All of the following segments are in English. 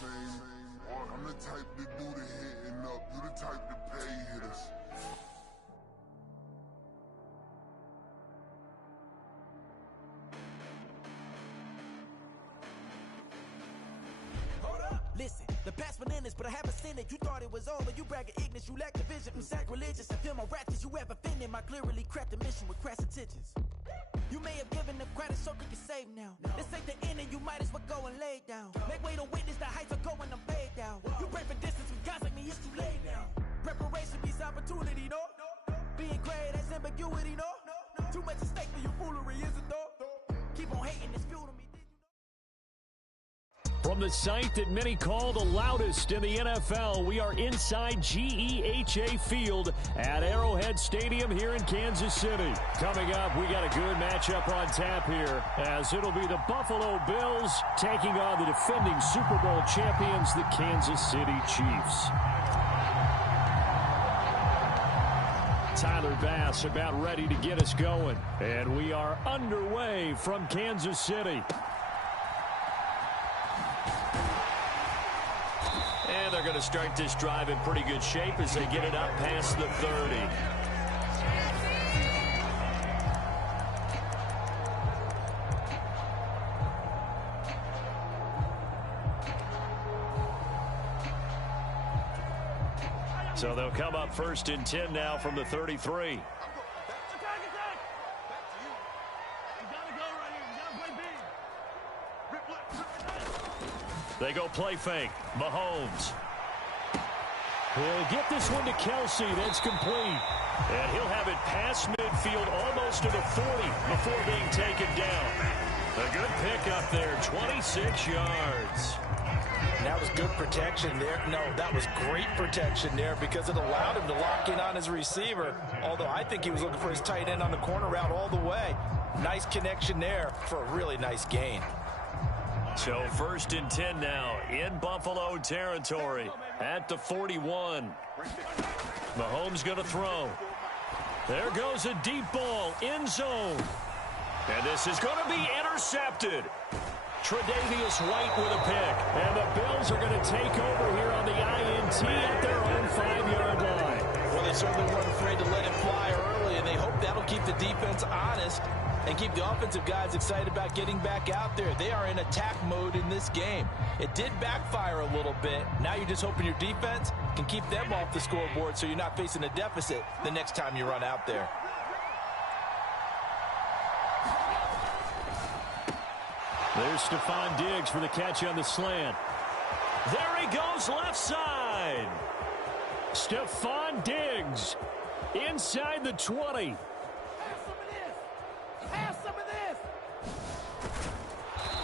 fame. I'm the type to do the hitting up, you the type to pay hitters. Listen, the past bananas, but I haven't seen it. You thought it was over, you bragging ignorance, you lack the vision. I'm sacrilegious, I feel my ratchets, you have offended my clearly cracked the mission with crass intentions. You may have given them credit so they can save now. This ain't the end and you might as well go and lay down. Make way to witness the heights are going, I'm paid down. You pray for distance with guys like me, it's too late now. Preparation beats opportunity, no? Being great has ambiguity, no? Too much at stake for your foolery, is it though? Keep on hating, it's fuel to me. From the site that many call the loudest in the NFL, we are inside GEHA Field at Arrowhead Stadium here in Kansas City. Coming up, we got a good matchup on tap here, as it'll be the Buffalo Bills taking on the defending Super Bowl champions, the Kansas City Chiefs. Tyler Bass about ready to get us going, and we are underway from Kansas City. And they're going to start this drive in pretty good shape as they get it up past the 30. So they'll come up 1st and 10 now from the 33. They go play fake. Mahomes. He'll get this one to Kelsey. That's complete. And he'll have it past midfield almost to the 40 before being taken down. A good pickup there, 26 yards. That was good protection there. No, that was great protection there because it allowed him to lock in on his receiver. Although I think he was looking for his tight end on the corner route all the way. Nice connection there for a really nice gain. So 1st and 10 now in Buffalo territory at the 41. Mahomes going to throw. There goes a deep ball, end zone. And this is going to be intercepted. Tre'Davious White with a pick. And the Bills are going to take over here on the INT at their own 5-yard line. Well, they certainly weren't afraid to let it fly early, and they hope that'll keep the defense honest and keep the offensive guys excited about getting back out there. They are in attack mode in this game. It did backfire a little bit. Now you're just hoping your defense can keep them off the scoreboard so you're not facing a deficit the next time you run out there. There's Stephon Diggs for the catch on the slant. There he goes left side. Stephon Diggs inside the 20.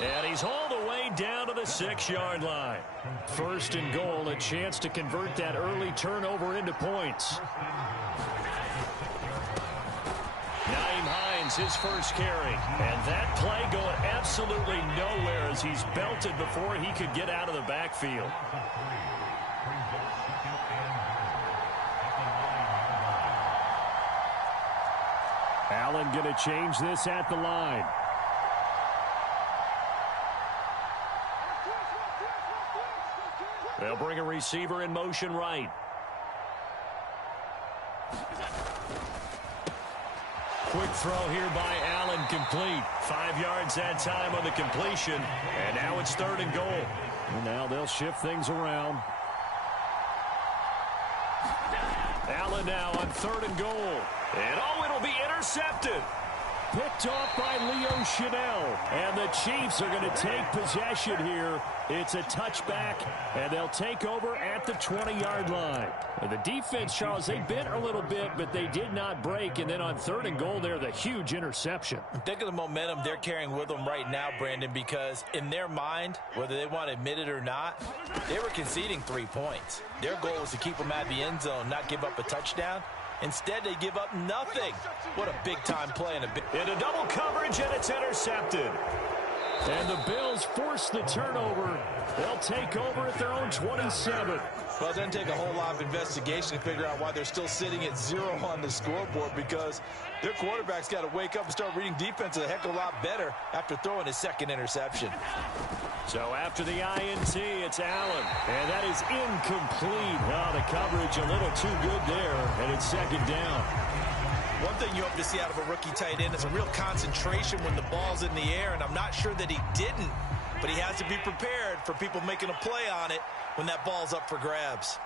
And he's all the way down to the 6-yard line. 1st and goal, a chance to convert that early turnover into points. Nyheim Hines, his first carry. And that play going absolutely nowhere as he's belted before he could get out of the backfield. Allen going to change this at the line. They'll bring a receiver in motion right. Quick throw here by Allen, complete. 5 yards that time on the completion. And now it's 3rd and goal. And now they'll shift things around. Allen now on 3rd and goal. And oh, it'll be intercepted. Picked off by Leo Chanel. And the Chiefs are going to take possession here. It's a touchback, and they'll take over at the 20-yard line. And the defense, Charles, they bent a little bit, but they did not break. And then on 3rd and goal there, the huge interception. Think of the momentum they're carrying with them right now, Brandon, because in their mind, whether they want to admit it or not, they were conceding 3 points. Their goal was to keep them at the end zone, not give up a touchdown. Instead, they give up nothing. What a big-time play. In a double coverage, and it's intercepted. And the Bills force the turnover. They'll take over at their own 27. Well, it doesn't take a whole lot of investigation to figure out why they're still sitting at 0 on the scoreboard, because their quarterback's got to wake up and start reading defense a heck of a lot better after throwing his 2nd interception. So after the INT, it's Allen. And that is incomplete. Oh, the coverage a little too good there, and it's second down. One thing you hope to see out of a rookie tight end is a real concentration when the ball's in the air, and I'm not sure that he didn't, but he has to be prepared for people making a play on it when that ball's up for grabs.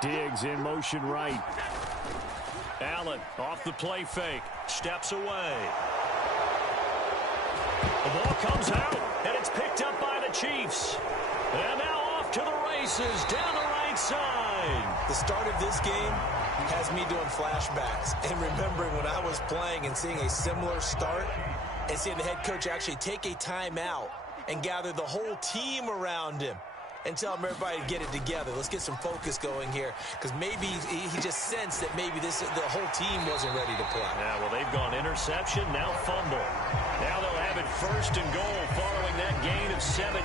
Diggs in motion right. Allen off the play fake. Steps away. The ball comes out, and it's picked up by the Chiefs. And now off to the races down the right side. The start of this game has me doing flashbacks and remembering when I was playing and seeing a similar start and seeing the head coach actually take a timeout and gather the whole team around him and tell him everybody to get it together. Let's get some focus going here, because maybe he just sensed that maybe the whole team wasn't ready to play. Yeah, well, they've gone interception, now fumble. Now they'll have it first and goal following that gain of 17.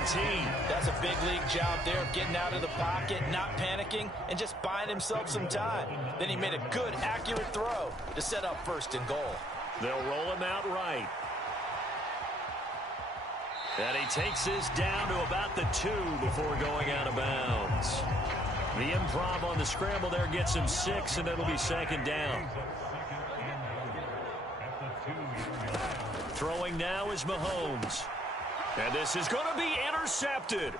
That's a big league job there of getting out of the pocket, not panicking, and just buying himself some time. Then he made a good, accurate throw to set up first and goal. They'll roll him out right. And he takes this down to about the 2 before going out of bounds. The improv on the scramble there gets him 6, and it'll be second down. Throwing now is Mahomes. And this is going to be intercepted.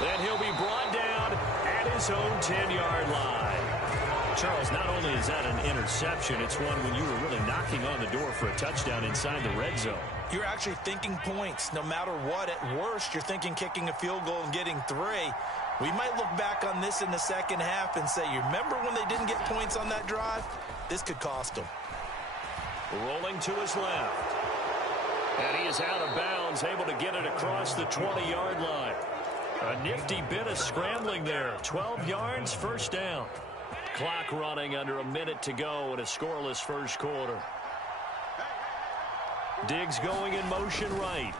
Then he'll be brought down at his own 10-yard line. Charles, not only is that an interception, it's one when you were really knocking on the door for a touchdown inside the red zone. You're actually thinking points. No matter what, at worst, you're thinking kicking a field goal and getting 3. We might look back on this in the second half and say, you remember when they didn't get points on that drive? This could cost them. Rolling to his left. And he is out of bounds, able to get it across the 20-yard line. A nifty bit of scrambling there. 12 yards, first down. Clock running under a minute to go in a scoreless first quarter. Diggs going in motion right.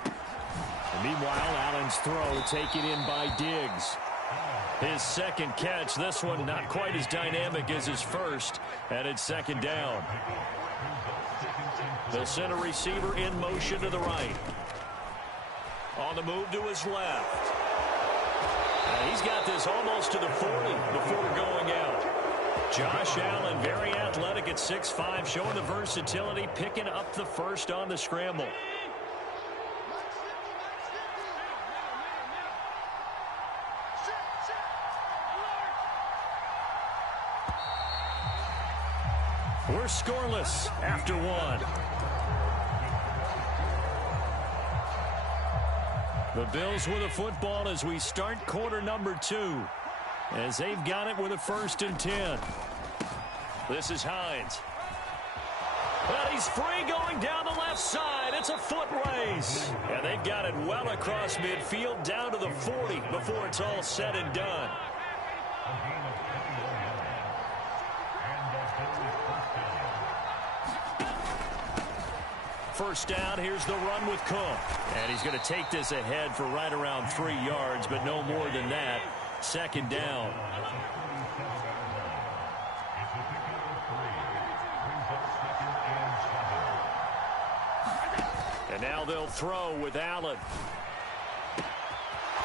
And meanwhile, Allen's throw taken in by Diggs. His second catch, this one not quite as dynamic as his first, and it's second down. They'll send a receiver in motion to the right. On the move to his left. He's got this almost to the 40 before going out. Josh Allen, very athletic at 6'5", showing the versatility, picking up the first on the scramble. We're scoreless after 1. The Bills with a football as we start quarter number 2. As they've got it with a 1st and 10. This is Hines. Well, he's free going down the left side. It's a foot race. And they've got it well across midfield down to the 40 before it's all said and done. First down, here's the run with Cook. And he's going to take this ahead for right around 3 yards, but no more than that. Second down. And now they'll throw with Allen.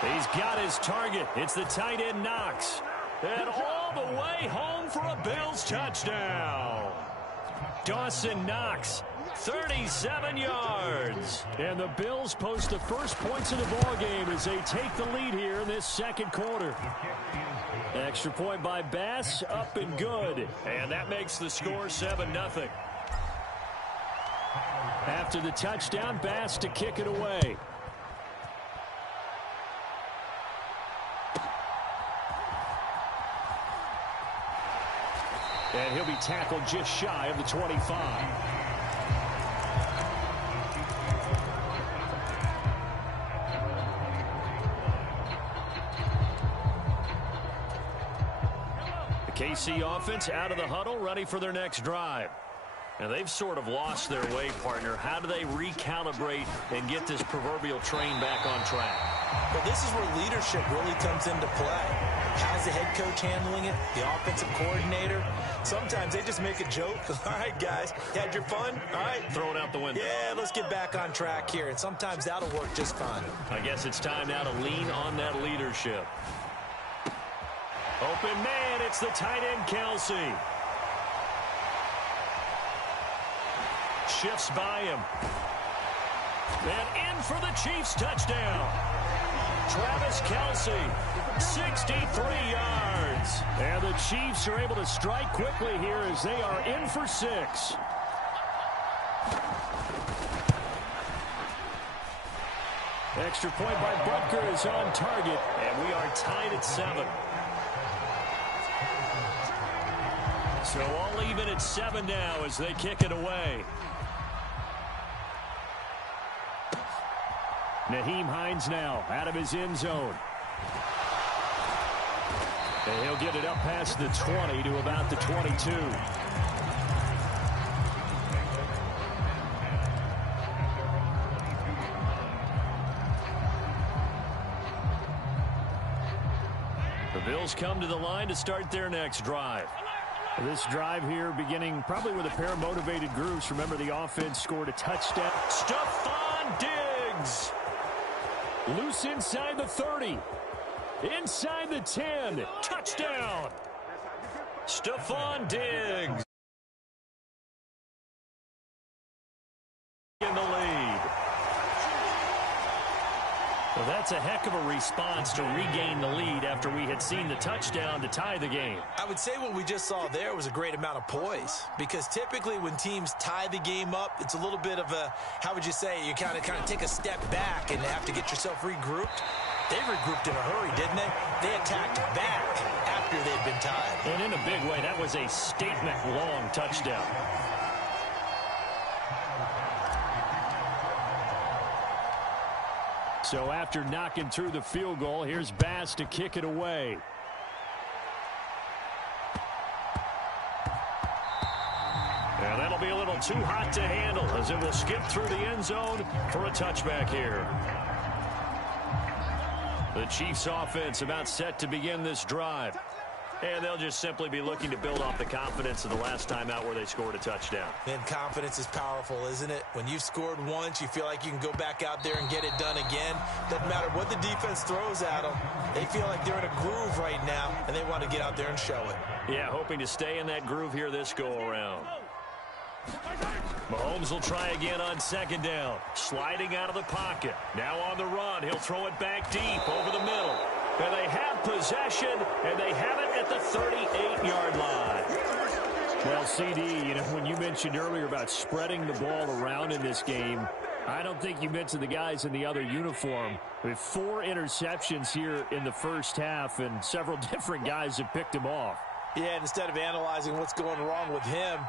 He's got his target. It's the tight end Knox. And all the way home for a Bills touchdown. Dawson Knox, 37 yards. And the Bills post the first points of the ballgame as they take the lead here in this second quarter. Extra point by Bass, up and good. And that makes the score 7-0. After the touchdown, Bass to kick it away. And he'll be tackled just shy of the 25. The KC offense out of the huddle, ready for their next drive. And they've sort of lost their way, partner. How do they recalibrate and get this proverbial train back on track? Well, this is where leadership really comes into play. How's the head coach handling it? The offensive coordinator? Sometimes they just make a joke. All right, guys, had your fun? All right. Throw it out the window. Yeah, let's get back on track here, and sometimes that'll work just fine. I guess it's time now to lean on that leadership. Open man, it's the tight end, Kelsey. Shifts by him. And in for the Chiefs touchdown. Travis Kelsey, 63 yards. And the Chiefs are able to strike quickly here as they are in for 6. Extra point by Butker is on target, and we are tied at 7. So all even at 7 now as they kick it away. Nyheim Hines now out of his end zone. And he'll get it up past the 20 to about the 22. The Bills come to the line to start their next drive. This drive here beginning probably with a pair of motivated groups. Remember, the offense scored a touchdown. Stephon Diggs. Loose inside the 30. Inside the 10. Touchdown. Stephon Diggs. In the lead. Well, that's a heck of a response to regain the lead after we had seen the touchdown to tie the game. I would say what we just saw there was a great amount of poise, because typically when teams tie the game up, it's a little bit of a, how would you say, you kind of take a step back and have to get yourself regrouped. They regrouped in a hurry, didn't they? They attacked back after they'd been tied. And in a big way, that was a statement-long touchdown. So after knocking through the field goal, here's Bass to kick it away. And that'll be a little too hot to handle as it will skip through the end zone for a touchback here. The Chiefs offense about set to begin this drive. And they'll just simply be looking to build off the confidence of the last time out where they scored a touchdown. And confidence is powerful, isn't it? When you've scored once, you feel like you can go back out there and get it done again. Doesn't matter what the defense throws at them. They feel like they're in a groove right now, and they want to get out there and show it. Yeah, hoping to stay in that groove here this go-around. Mahomes will try again on second down. Sliding out of the pocket. Now on the run. He'll throw it back deep over the middle. And they have possession, and they have it at the 38-yard line. Well, CD, when you mentioned earlier about spreading the ball around in this game, I don't think you mentioned the guys in the other uniform. With 4 interceptions here in the first half, and several different guys have picked him off. Yeah, and instead of analyzing what's going wrong with him,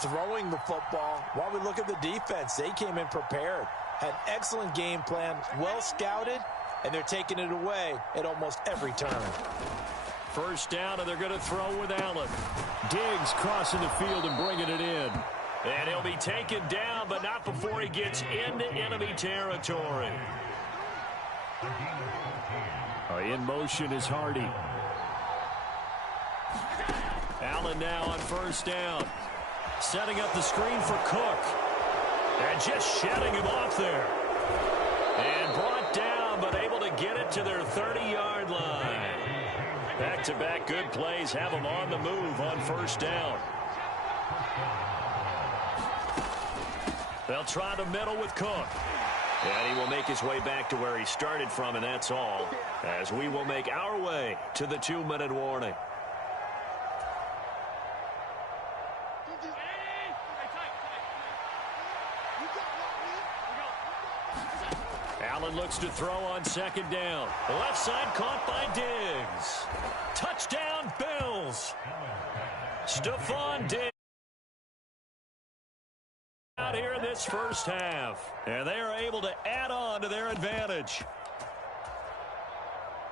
throwing the football, while we look at the defense, they came in prepared. Had an excellent game plan, well scouted, and they're taking it away at almost every turn. First down, and they're going to throw with Allen. Diggs crossing the field and bringing it in. And he'll be taken down, but not before he gets into enemy territory. In motion is Hardy. Allen now on first down. Setting up the screen for Cook. And just shedding him off there. And brought down, but able to get it to their 30-yard line. Back-to-back good plays have them on the move on first down. They'll try the middle with Cook. And he will make his way back to where he started from, and that's all. As we will make our way to the 2-minute warning. Allen looks to throw on second down. The left side caught by Diggs. Touchdown, Bills. Stephon Diggs out here in this first half. And they are able to add on to their advantage.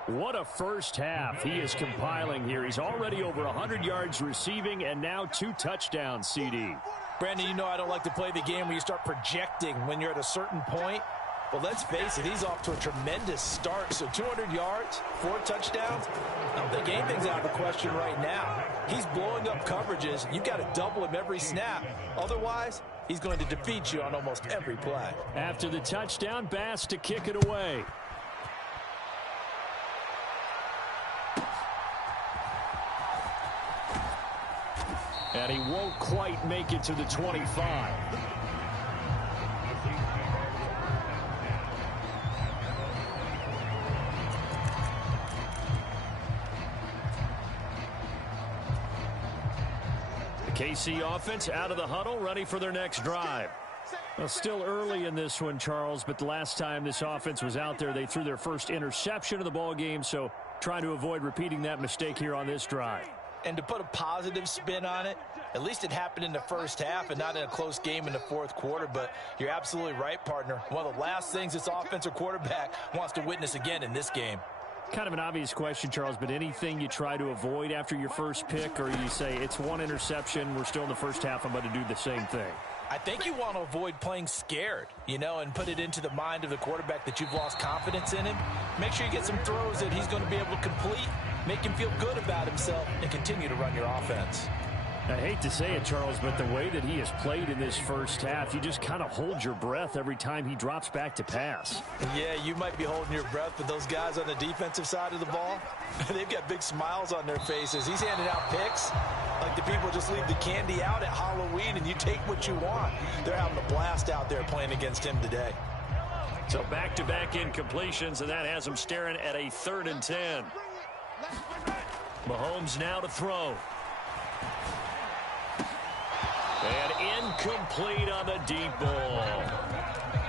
What a first half he is compiling here. He's already over 100 yards receiving and now 2 touchdowns, CD. Brandon, you know I don't like to play the game where you start projecting when you're at a certain point. Well, let's face it, he's off to a tremendous start. So 200 yards, 4 touchdowns. I don't think anything's out of the question right now. He's blowing up coverages. You've got to double him every snap. Otherwise, he's going to defeat you on almost every play. After the touchdown, Bass to kick it away. And he won't quite make it to the 25. KC offense out of the huddle, ready for their next drive. Well, still early in this one, Charles, but the last time this offense was out there, they threw their first interception of the ball game, so trying to avoid repeating that mistake here on this drive. And to put a positive spin on it, at least it happened in the first half and not in a close game in the fourth quarter. But you're absolutely right, partner. One of the last things this offensive quarterback wants to witness again in this game. Kind of an obvious question, Charles, but anything you try to avoid after your first pick, or you say it's one interception, we're still in the first half, I'm going to do the same thing? I think you want to avoid playing scared, and put it into the mind of the quarterback that you've lost confidence in him. Make sure you get some throws that he's going to be able to complete, make him feel good about himself, and continue to run your offense. I hate to say it, Charles, but the way that he has played in this first half, you just kind of hold your breath every time he drops back to pass. Yeah, you might be holding your breath, but those guys on the defensive side of the ball, they've got big smiles on their faces. He's handing out picks like the people just leave the candy out at Halloween and you take what you want. They're having a blast out there playing against him today. So back-to-back incompletions, and that has him staring at a 3rd and 10. Mahomes now to throw. And incomplete on the deep ball.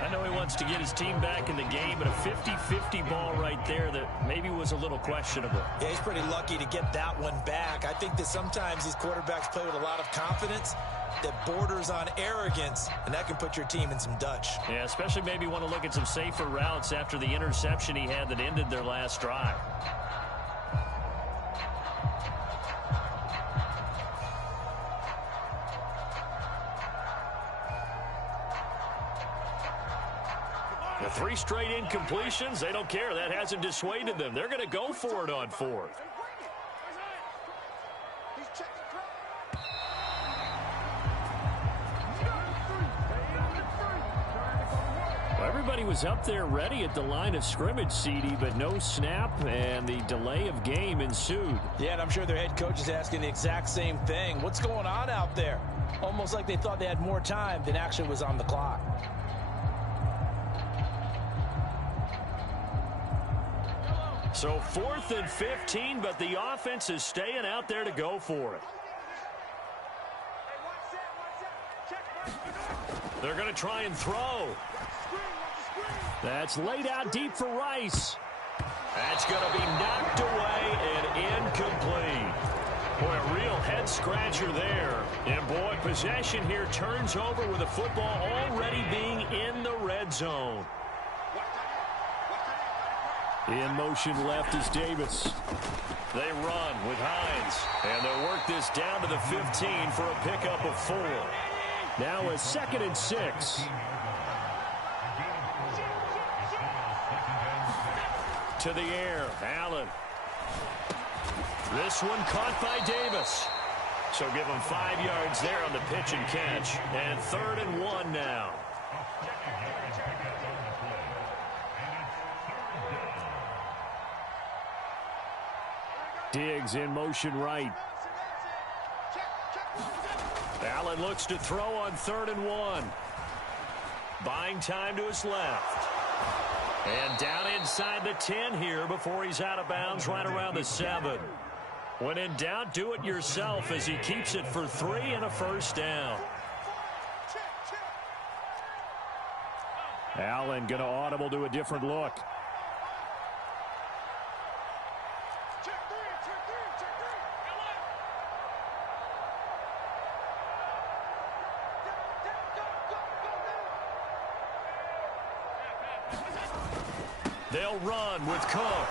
I know he wants to get his team back in the game, but a 50-50 ball right there that maybe was a little questionable. Yeah, he's pretty lucky to get that one back. I think that sometimes these quarterbacks play with a lot of confidence that borders on arrogance, and that can put your team in some Dutch. Yeah, especially maybe want to look at some safer routes after the interception he had that ended their last drive. The 3 straight incompletions, they don't care. That hasn't dissuaded them. They're going to go for it on 4th. Well, everybody was up there ready at the line of scrimmage, CD, but no snap, and the delay of game ensued. Yeah, and I'm sure their head coach is asking the exact same thing. What's going on out there? Almost like they thought they had more time than actually was on the clock. So 4th and 15, but the offense is staying out there to go for it. They're going to try and throw. That's laid out deep for Rice. That's going to be knocked away and incomplete. Boy, a real head-scratcher there. And, boy, possession here turns over with the football already being in the red zone. In motion left is Davis. They run with Hines, and they'll work this down to the 15 for a pickup of 4. Now a 2nd and 6. To the air, Allen. This one caught by Davis. So give him 5 yards there on the pitch and catch. And 3rd and 1 now. Diggs in motion right. Allen looks to throw on 3rd and 1. Buying time to his left. And down inside the 10 here before he's out of bounds right around the 7. When in doubt, do it yourself as he keeps it for 3 and a first down. Allen going to audible to a different look. They'll run with Cook.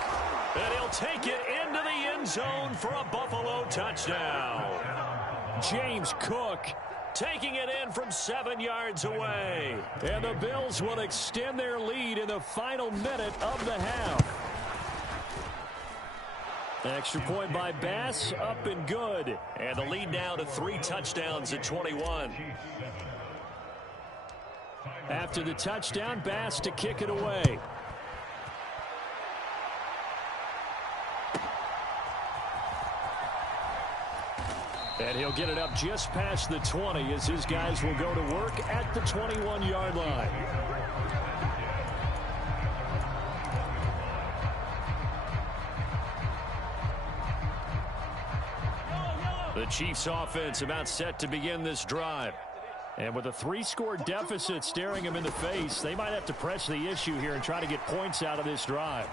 And he'll take it into the end zone for a Buffalo touchdown. James Cook taking it in from 7 yards away. And the Bills will extend their lead in the final minute of the half. Extra point by Bass, up and good. And the lead now to 3 touchdowns at 21. After the touchdown, Bass to kick it away. And he'll get it up just past the 20 as his guys will go to work at the 21-yard line. The Chiefs offense about set to begin this drive. And with a 3-score deficit staring him in the face, they might have to press the issue here and try to get points out of this drive.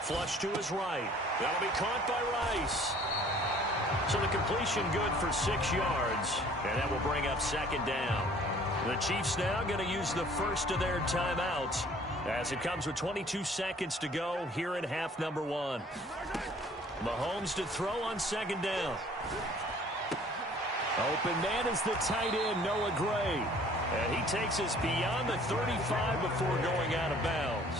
Flush to his right. That'll be caught by Rice. So the completion good for 6 yards. And that will bring up 2nd down. The Chiefs now going to use the first of their timeouts as it comes with 22 seconds to go here in half number 1. Mahomes to throw on 2nd down. Open man is the tight end, Noah Gray. And he takes us beyond the 35 before going out of bounds.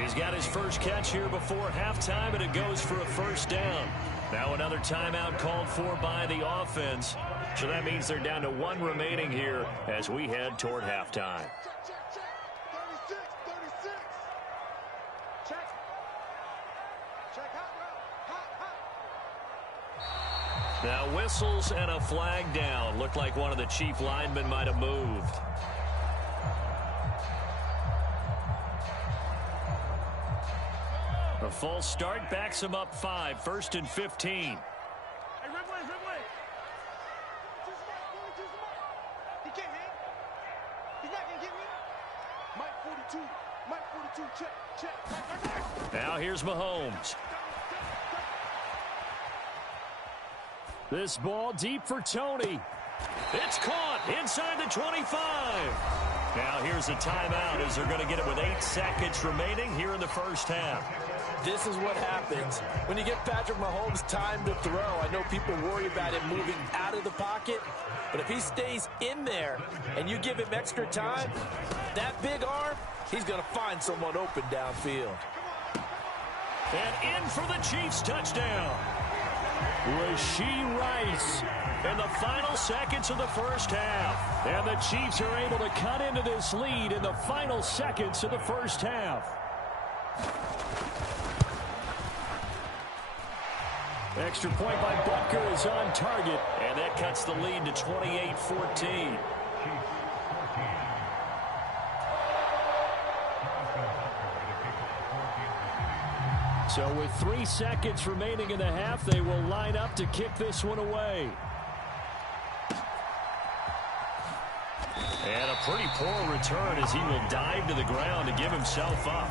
He's got his first catch here before halftime, and it goes for a 1st down. Now another timeout called for by the offense. So that means they're down to 1 remaining here as we head toward halftime. Now whistles and a flag down. Looked like one of the Chief linemen might have moved. A false start backs him up 5. 1st and 15. Hey, red way. He can't hang. He's not going to get me. Mike 42, check. Now here's Mahomes. This ball deep for Tony. It's caught inside the 25. Now here's a timeout as they're going to get it with 8 seconds remaining here in the first half. This is what happens when you get Patrick Mahomes time to throw. I know people worry about him moving out of the pocket, but if he stays in there and you give him extra time, that big arm, he's going to find someone open downfield. And in for the Chiefs touchdown. Rashee Rice In the final seconds of the first half. And the Chiefs are able to cut into this lead in the final seconds of the first half. Extra point by Butker is on target. And that cuts the lead to 28-14. So with 3 seconds remaining in the half, they will line up to kick this one away. And a pretty poor return as he will dive to the ground to give himself up.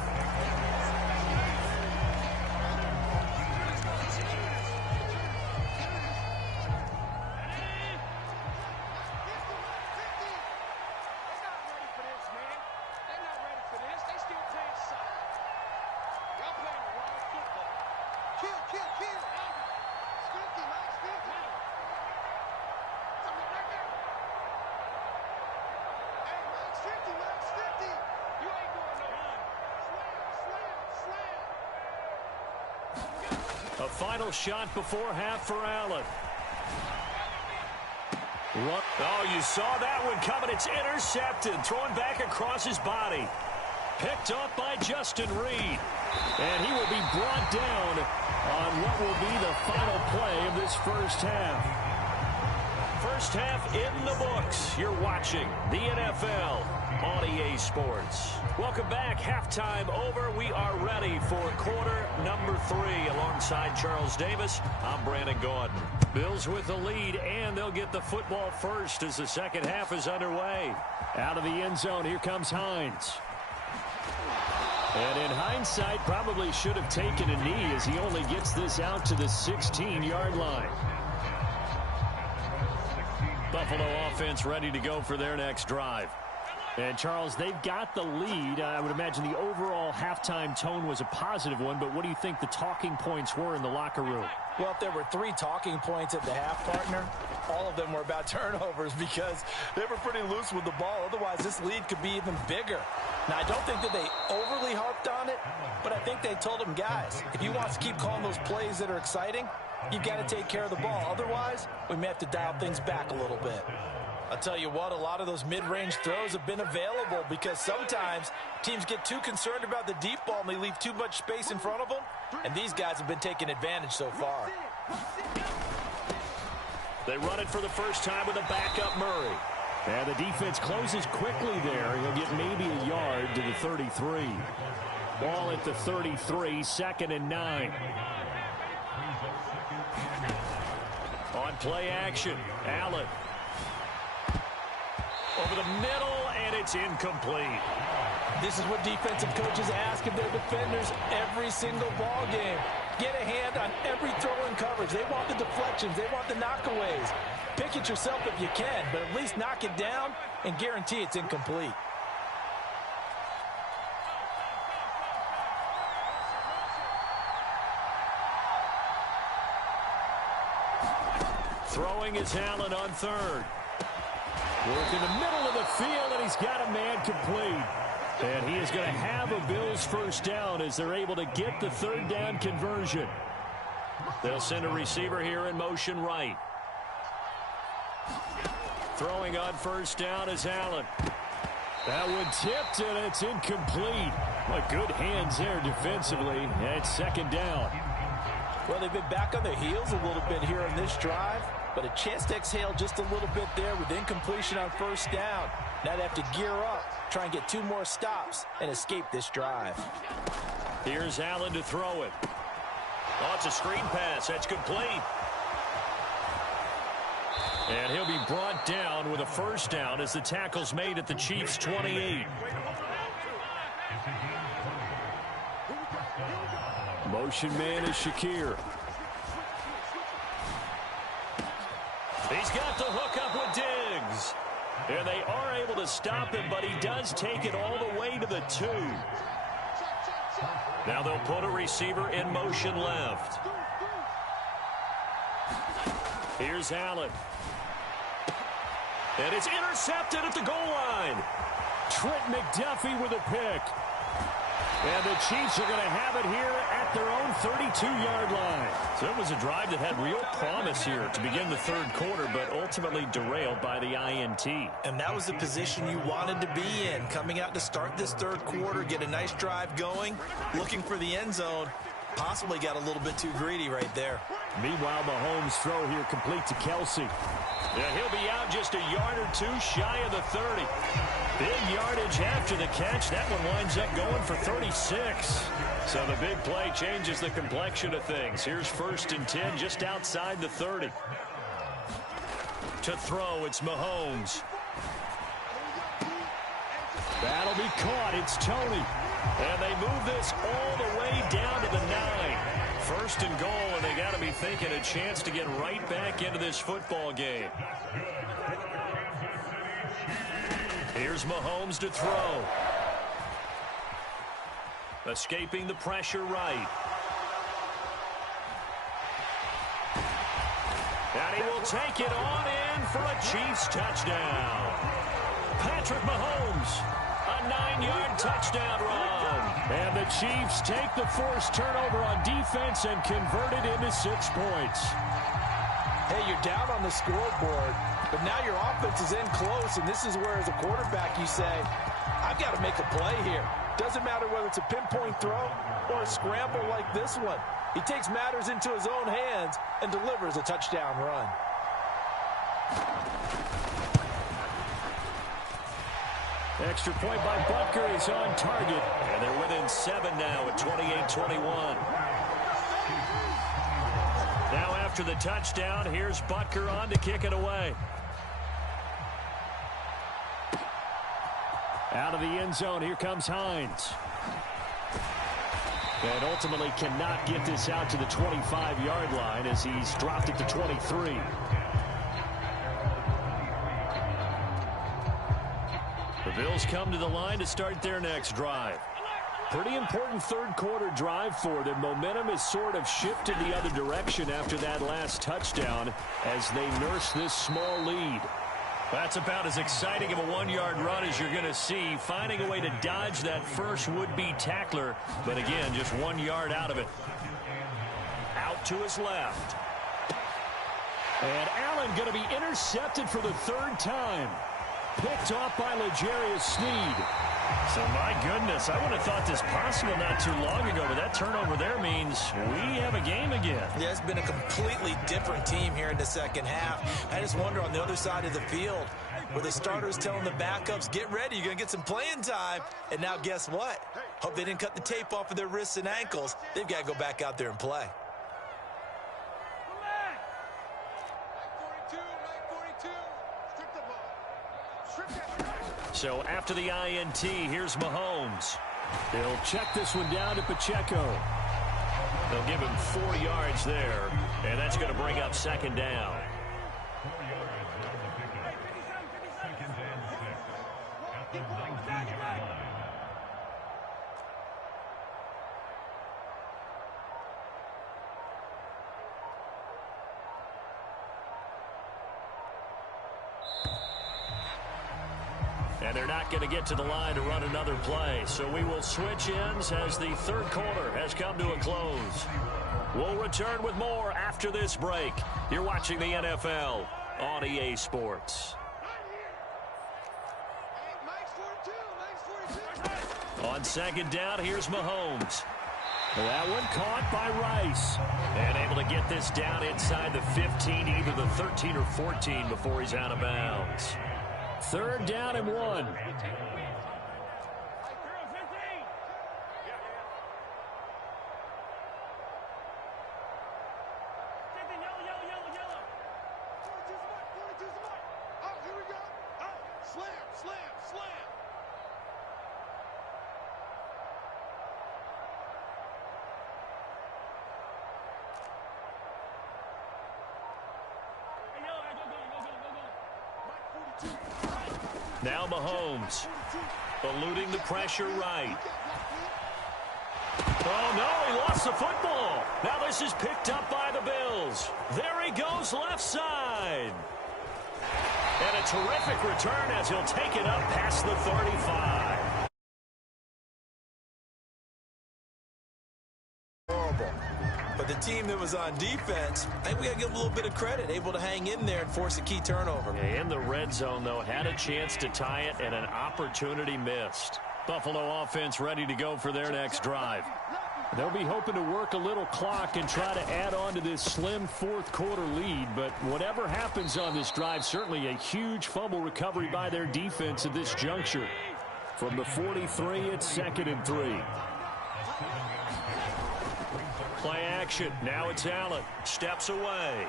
A final shot before half for Allen. Oh, you saw that one coming. It's intercepted. Thrown back across his body. Picked up by Justin Reed. And he will be brought down on what will be the final play of this first half. First half in the books. You're watching the NFL on EA Sports. Welcome back. Halftime over. We are ready for quarter number 3. Alongside Charles Davis, I'm Brandon Gordon. Bills with the lead, and they'll get the football first as the second half is underway. Out of the end zone, here comes Hines. And in hindsight, probably should have taken a knee as he only gets this out to the 16-yard line. Buffalo offense ready to go for their next drive. And, Charles, they've got the lead. I would imagine the overall halftime tone was a positive one, but what do you think the talking points were in the locker room? Well, if there were 3 talking points at the half, partner, all of them were about turnovers because they were pretty loose with the ball. Otherwise, this lead could be even bigger. Now, I don't think that they overly harped on it, but I think they told them, guys, if you want us to keep calling those plays that are exciting, you've got to take care of the ball. Otherwise, we may have to dial things back a little bit. I'll tell you what, a lot of those mid-range throws have been available because sometimes teams get too concerned about the deep ball and they leave too much space in front of them, and these guys have been taking advantage so far. They run it for the first time with a backup Murray. And the defense closes quickly there. He'll get maybe a yard to the 33. Ball at the 33, 2nd and 9. On play action, Allen. Over the middle, and it's incomplete. This is what defensive coaches ask of their defenders every single ball game. Get a hand on every throw in coverage. They want the deflections. They want the knockaways. Pick it yourself if you can, but at least knock it down and guarantee it's incomplete. Throwing is Allen on 3rd. Work in the middle of the field, and he's got a man complete. And he is going to have a Bills first down as they're able to get the 3rd down conversion. They'll send a receiver here in motion right. Throwing on 1st down is Allen. That one tipped, and it's incomplete. But good hands there defensively. And it's 2nd down. Well, they've been back on their heels a little bit here in this drive, but a chance to exhale just a little bit there with incompletion on 1st down. Now they have to gear up, try and get 2 more stops, and escape this drive. Here's Allen to throw it. Oh, it's a screen pass. That's complete. And he'll be brought down with a 1st down as the tackle's made at the Chiefs' 28. Motion man is Shakir. He's got the hook up with Diggs. And they are able to stop him, but he does take it all the way to the 2. Now they'll put a receiver in motion left. Here's Allen. And it's intercepted at the goal line. Trent McDuffie with a pick. And the Chiefs are going to have it here at their own 32-yard line. So it was a drive that had real promise here to begin the 3rd quarter, but ultimately derailed by the INT. And that was the position you wanted to be in, coming out to start this 3rd quarter, get a nice drive going, looking for the end zone. Possibly got a little bit too greedy right there. Meanwhile, Mahomes' throw here complete to Kelsey. Yeah, he'll be out just a yard or 2 shy of the 30. Big yardage after the catch. That one winds up going for 36. So the big play changes the complexion of things. Here's 1st and 10 just outside the 30. To throw, it's Mahomes. That'll be caught. It's Tony. And they move this all the way down to the 9. 1st and goal, and they got to be thinking a chance to get right back into this football game. Here's Mahomes to throw. Escaping the pressure right. And he will take it on in for a Chiefs touchdown. Patrick Mahomes, a 9-yard touchdown run. And the Chiefs take the forced turnover on defense and convert it into 6 points. Hey, you're down on the scoreboard, but now your offense is in close, and this is where, as a quarterback, you say, I've got to make a play here. Doesn't matter whether it's a pinpoint throw or a scramble like this one. He takes matters into his own hands and delivers a touchdown run. Extra point by Butker is on target. And they're within 7 now at 28-21. Now after the touchdown, here's Butker on to kick it away. Out of the end zone, here comes Hines. And ultimately cannot get this out to the 25-yard line as he's dropped it to 23. The Bills come to the line to start their next drive. Pretty important third quarter drive for them. Momentum has sort of shifted the other direction after that last touchdown as they nurse this small lead. That's about as exciting of a one-yard run as you're going to see, finding a way to dodge that first would-be tackler, but again, just 1 yard out of it. Out to his left. And Allen going to be intercepted for the third time. Picked off by L'Jarius Sneed. So, my goodness, I would have thought this possible not too long ago, but that turnover there means we have a game again. Yeah, it's been a completely different team here in the second half. I just wonder on the other side of the field, where the starters telling the backups, get ready, you're going to get some playing time. And now guess what? Hope they didn't cut the tape off of their wrists and ankles. They've got to go back out there and play. So after the INT, here's Mahomes. They'll check this one down to Pacheco. They'll give him 4 yards there, and that's going to bring up second down. And they're not going to get to the line to run another play. So we will switch ends as the third quarter has come to a close. We'll return with more after this break. You're watching the NFL on EA Sports. On second down, here's Mahomes. That one caught by Rice. And able to get this down inside the 15, either the 13 or 14 before he's out of bounds. Third down and 1. Now Mahomes, eluding the pressure right. Oh, no, he lost the football. Now this is picked up by the Bills. There he goes, left side. And a terrific return as he'll take it up past the 35. But the team that was on defense, I think we got to give them a little bit of credit, able to hang in there and force a key turnover. In the red zone, though, had a chance to tie it and an opportunity missed. Buffalo offense ready to go for their next drive. They'll be hoping to work a little clock and try to add on to this slim fourth quarter lead. But whatever happens on this drive, certainly a huge fumble recovery by their defense at this juncture. From the 43, it's 2nd and 3. Play action. Now it's Allen. Steps away.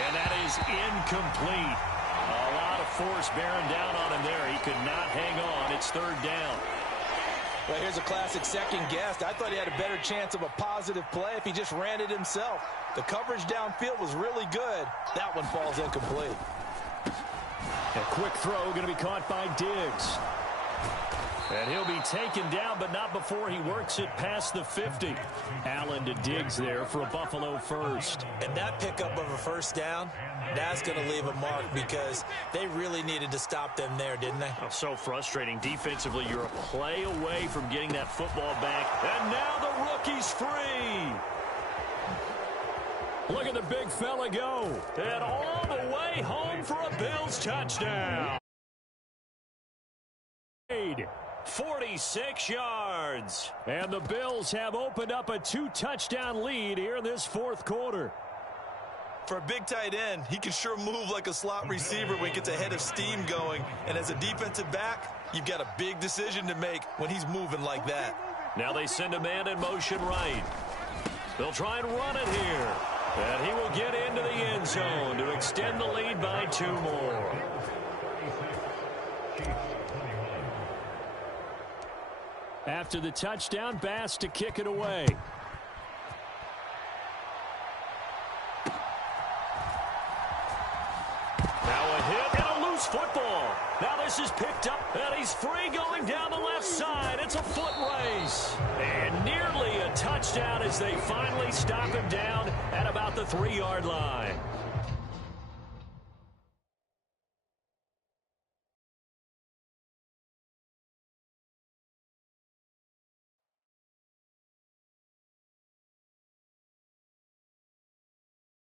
And that is incomplete. A lot of force bearing down on him there. He could not hang on. It's third down. Well, here's a classic second guess. I thought he had a better chance of a positive play if he just ran it himself. The coverage downfield was really good. That one falls incomplete. A quick throw going to be caught by Diggs. And he'll be taken down, but not before he works it past the 50. Allen to Diggs there for a Buffalo first. And that pickup of a first down, that's going to leave a mark because they really needed to stop them there, didn't they? Oh, so frustrating. Defensively, you're a play away from getting that football back. And now the rookie's free. Look at the big fella go. And all the way home for a Bills touchdown. 46 yards. And the Bills have opened up a 2-touchdown lead here in this fourth quarter. For a big tight end, he can sure move like a slot receiver when he gets a head of steam going. And as a defensive back, you've got a big decision to make when he's moving like that. Now they send a man in motion right. They'll try and run it here. And he will get into the end zone to extend the lead by 2 more. After the touchdown, Bass to kick it away. Now a hit and a loose Eagles football. Now this is picked up, and he's free going down the left side. It's a foot race. And nearly a touchdown as they finally stop him down at about the 3-yard line.